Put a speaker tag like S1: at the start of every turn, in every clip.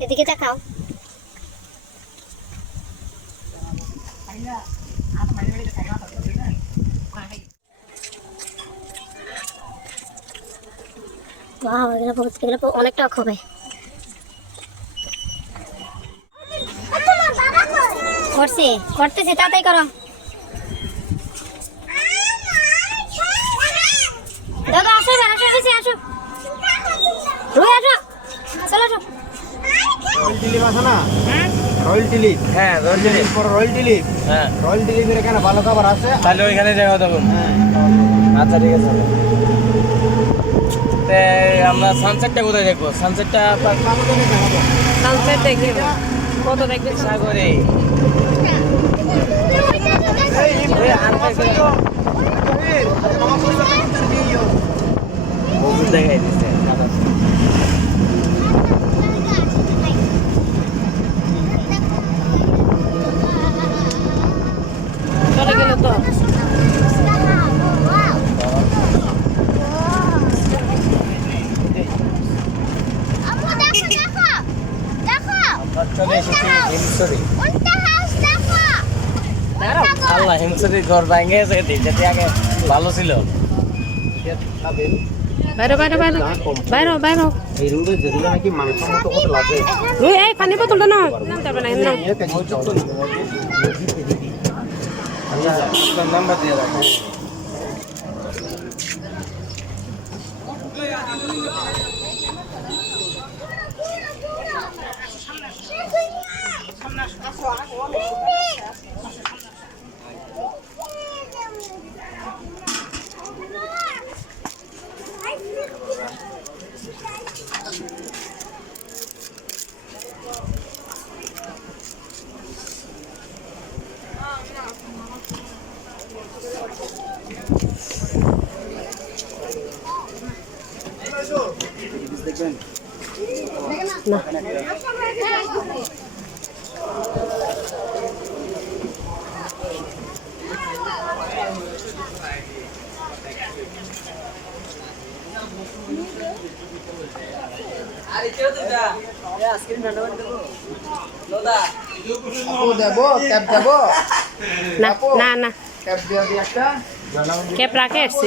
S1: এদিকে তাকাও। ওয়াও এগুলো বহুত- করছি করতেছি তাড়াতাড়ি করো দাদা আসো এবার, আসো বেশি আসো রুই আসো চলো আসো
S2: রয়্যাল টিলিপ আছে না রয়্যাল টিলিপ
S3: হ্যাঁ ধরছি
S2: পর রয়্যাল টিলিপ
S3: হ্যাঁ।
S2: রয়্যাল টিলিপের এখানে ভালো খাবার আছে।
S3: তাহলে ওইখানে দেখা
S2: হ্যাঁ।
S3: আচ্ছা ঠিক আছে। আমরা সানসেটটা কোথায় দেখব? সানসেটটা
S4: সানসেট দেখি কত দেখবে?
S3: সাগরে। দেখাই দিচ্ছে
S4: চলে
S3: এসেছি হিমসরি আল্লাহ হিমসরি ঘর ভাঙে গেছে যেটি আগে ভালো ছিল
S4: বাইরে বাইরে বাইরে বাইরে
S2: এই রুটে যেগুলো নাকি
S4: না।
S2: দেবো ক্যাব দেবো
S4: না না না
S2: ক্যাব দিয়ে দিয়ে একটা
S4: ক্যাপ রাখে আসছে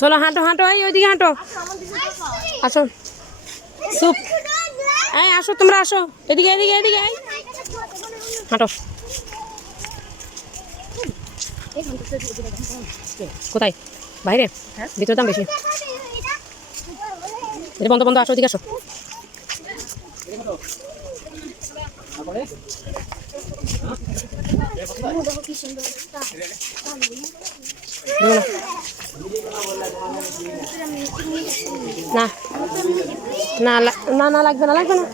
S4: চলো হাঁটো হাঁটো, এই ওইদিকে হাঁটো। আসো। সুপ। এই, আসো, তোমরা আসো। এদিকে এদিকে এদিকে হাঁটো। কোথায়? বাইরে? ভিতর দাম বেশি। এটা বন্ধ বন্ধ, আসো এদিকে আসো। না। না না না লাগবে না লাগবে না।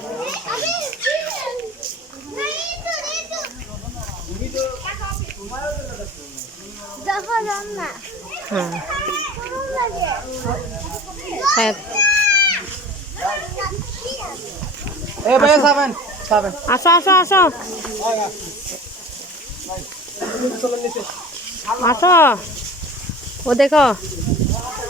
S4: হ্যাঁ। হ্যাঁ। আসো আসো আসো। আসো। ও দেখো।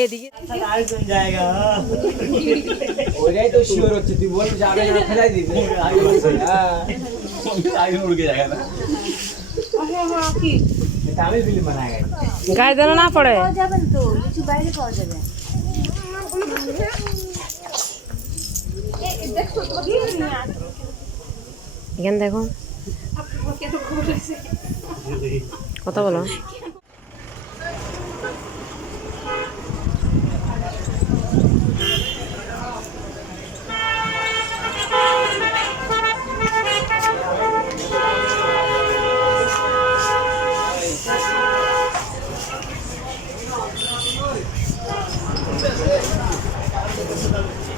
S4: এদিকে।
S3: ওইটাই তো শিওর হচ্ছে তুই বল যাবে না ফেলাই দিবে আগে বলছে হ্যাঁ।
S4: গায়ে যেন না। পড়ে
S1: যাবেন তো লিচু বাইরে পাওয়া যাবে
S4: এখানে দেখো। কথা বলো।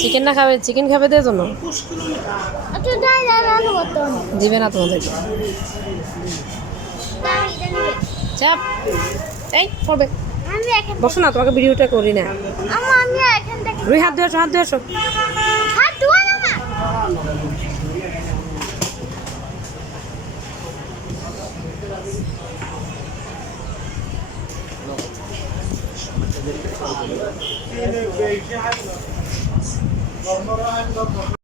S4: চিকেন না খাবে? চিকেন খাবে দিয়ে জন্য? দিবে না তোমাদেরকে। চাপ। এই পড়বে বসো না, তোমাকে ভিডিওটা করি না। রুই, হাত আসো, হাত দিয়ে আসো
S1: হাত ধোয়া না না